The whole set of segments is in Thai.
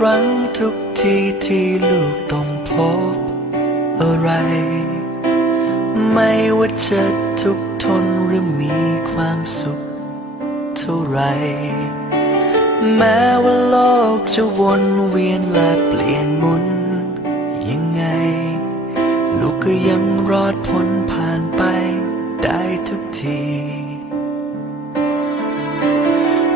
ครั้งทุกทีที่ลูกต้องพบอะไร ไม่ว่าจะทุกทนหรือมีความสุขเท่าไร แม้ว่าโลกจะวนเวียนและเปลี่ยนหมุนยังไง ลูกก็ยังรอดพ้นผ่านไปได้ทุกที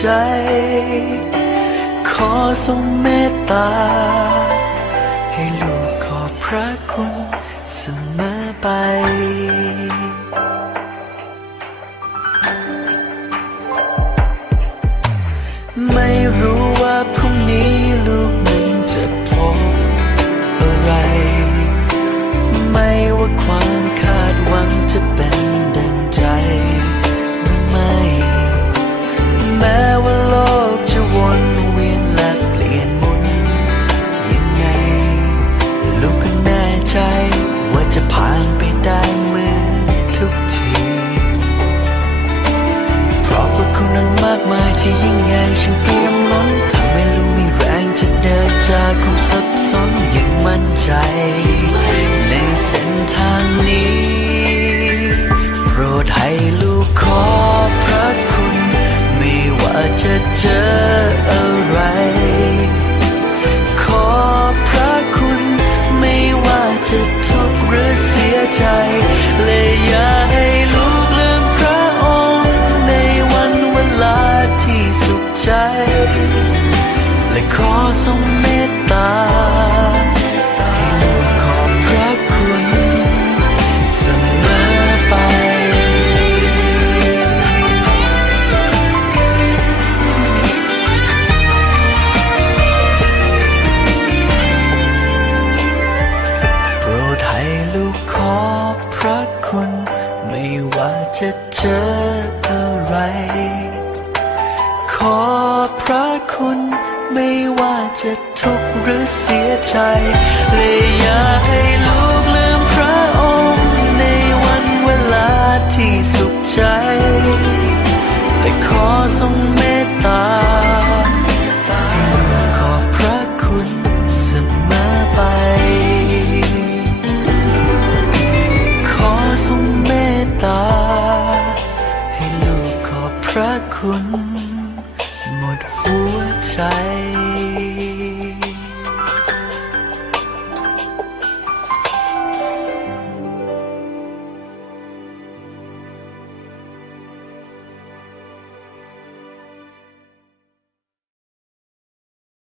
ใจ ขอทรงเมตตา ให้ลูกขอบพระคุณเสมอไปไม่รู้ว่าพรุ่งนี้ ที่ยิ่งใหญ่ฉันเตรียมล้นทำให้รู้มีแรงจะเดินจากความสับสนอย่างมั่นใจ ในเส้นทางนี้ โปรดให้ลูกขอพระคุณ ไม่ว่าจะเจออะไร และขอทรงเมตตาให้ลูกขอบพระคุณเสมอไป โปรดให้ลูกขอบพระคุณ ไม่ว่าจะเจออะไร ขอพระคุณ ไม่ว่าจะทุกข์หรือเสียใจเลยอย่าให้ลูกลืมพระองค์ในวันเวลาที่สุขใจและขอทรงเมตตาให้ลูกขอบพระคุณเสมอไป ขอทรงเมตตา ให้ลูกขอบพระคุณ หมดหัวใจ